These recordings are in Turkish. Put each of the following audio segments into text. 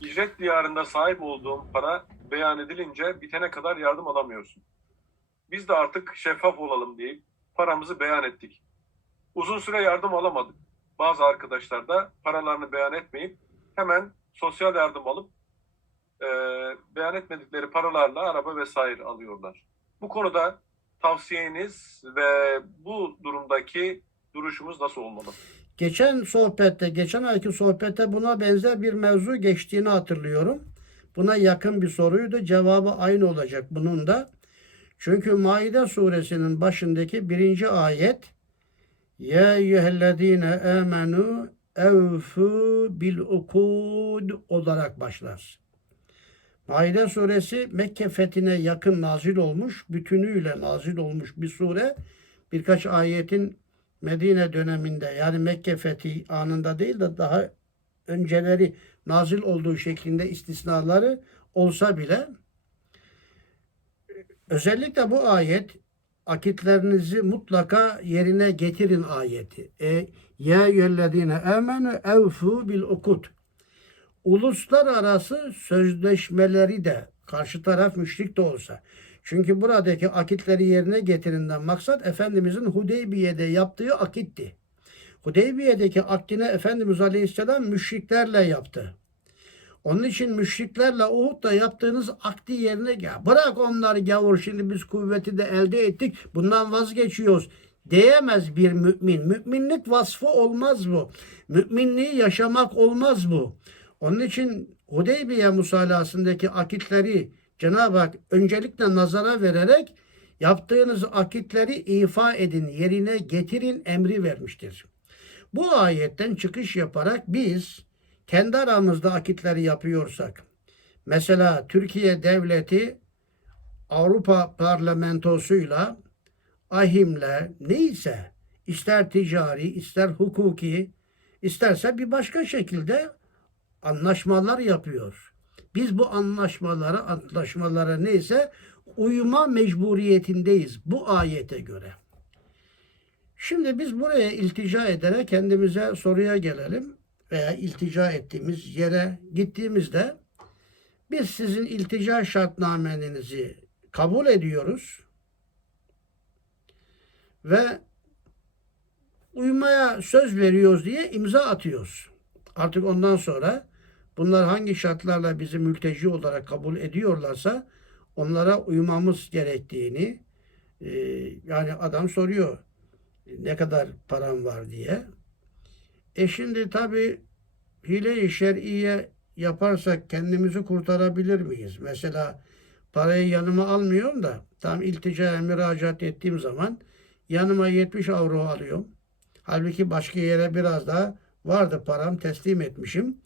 hicret diyarında sahip olduğun para beyan edilince bitene kadar yardım alamıyorsun. Biz de artık şeffaf olalım deyip paramızı beyan ettik. Uzun süre yardım alamadık. Bazı arkadaşlar da paralarını beyan etmeyip hemen sosyal yardım alıp e, beyan etmedikleri paralarla araba vesaire alıyorlar. Bu konuda tavsiyeniz ve bu durumdaki duruşumuz nasıl olmalı? Geçen sohbette, geçen ayki sohbette buna benzer bir mevzu geçtiğini hatırlıyorum. Buna yakın bir soruydu. Cevabı aynı olacak bunun da. Çünkü Maide suresinin başındaki birinci ayet Ya eyyühellezine amenu evfu bil ukud olarak başlar. Maide suresi Mekke fethine yakın nazil olmuş, bütünüyle nazil olmuş bir sure. Birkaç ayetin Medine döneminde yani Mekke fethi anında değil de daha önceleri nazil olduğu şeklinde istisnaları olsa bile özellikle bu ayet akitlerinizi mutlaka yerine getirin ayeti. E, ya yellezine amenu evfu bil ukut. Uluslararası sözleşmeleri de karşı taraf müşrik de olsa. Çünkü buradaki akitleri yerine getirinden maksat Efendimizin Hudeybiye'de yaptığı akitti. Hudeybiye'deki akdine Efendimiz Aleyhisselam müşriklerle yaptı. Onun için müşriklerle Uhud'da yaptığınız akdi yerine gel. Bırak onları gavur şimdi biz kuvveti de elde ettik. Bundan vazgeçiyoruz. Diyemez bir mümin. Müminlik vasfı olmaz bu. Müminliği yaşamak olmaz bu. Onun için Hudeybiye musalasındaki akitleri Cenab-ı Hak öncelikle nazara vererek yaptığınız akitleri ifa edin, yerine getirin emri vermiştir. Bu ayetten çıkış yaparak biz kendi aramızda akitleri yapıyorsak, mesela Türkiye devleti Avrupa parlamentosuyla, ahimle neyse, ister ticari, ister hukuki, isterse bir başka şekilde anlaşmalar yapıyor. Biz bu anlaşmalara, antlaşmalara neyse uyuma mecburiyetindeyiz bu ayete göre. Şimdi biz buraya iltica ederek kendimize soruya gelelim veya iltica ettiğimiz yere gittiğimizde biz sizin iltica şartnamenizi kabul ediyoruz ve uymaya söz veriyoruz diye imza atıyoruz. Artık ondan sonra bunlar hangi şartlarla bizi mülteci olarak kabul ediyorlarsa onlara uymamız gerektiğini e, yani adam soruyor ne kadar param var diye. E şimdi tabi hile-i şer'iye yaparsak kendimizi kurtarabilir miyiz? Mesela parayı yanıma almıyorum da tam ilticaya müracaat ettiğim zaman yanıma 70 avro alıyorum. Halbuki başka yere biraz daha vardı param teslim etmişim.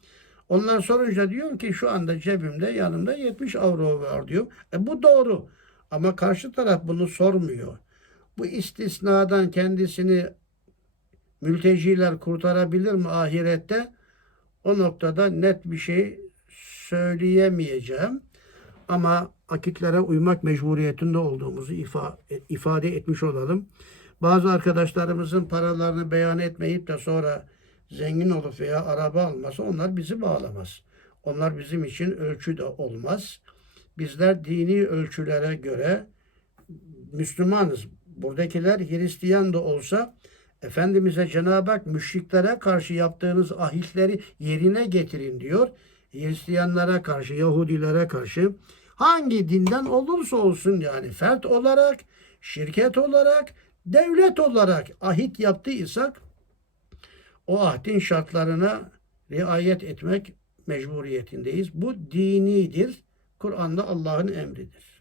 Onlar sorunca diyorum ki şu anda cebimde yanımda 70 avro var diyor. E bu doğru. Ama karşı taraf bunu sormuyor. Bu istisnadan kendisini mülteciler kurtarabilir mi ahirette? O noktada net bir şey söyleyemeyeceğim. Ama akitlere uymak mecburiyetinde olduğumuzu ifa, ifade etmiş olalım. Bazı arkadaşlarımızın paralarını beyan etmeyip de sonra zengin olup veya araba alması onlar bizi bağlamaz. Onlar bizim için ölçü de olmaz. Bizler dini ölçülere göre Müslümanız. Buradakiler Hristiyan da olsa Efendimiz'e Cenab-ı Hak müşriklere karşı yaptığınız ahitleri yerine getirin diyor. Hristiyanlara karşı, Yahudilere karşı hangi dinden olursa olsun yani fert olarak, şirket olarak, devlet olarak ahit yaptıysak o ahdin şartlarına riayet etmek mecburiyetindeyiz. Bu dinidir. Kur'an'da Allah'ın emridir.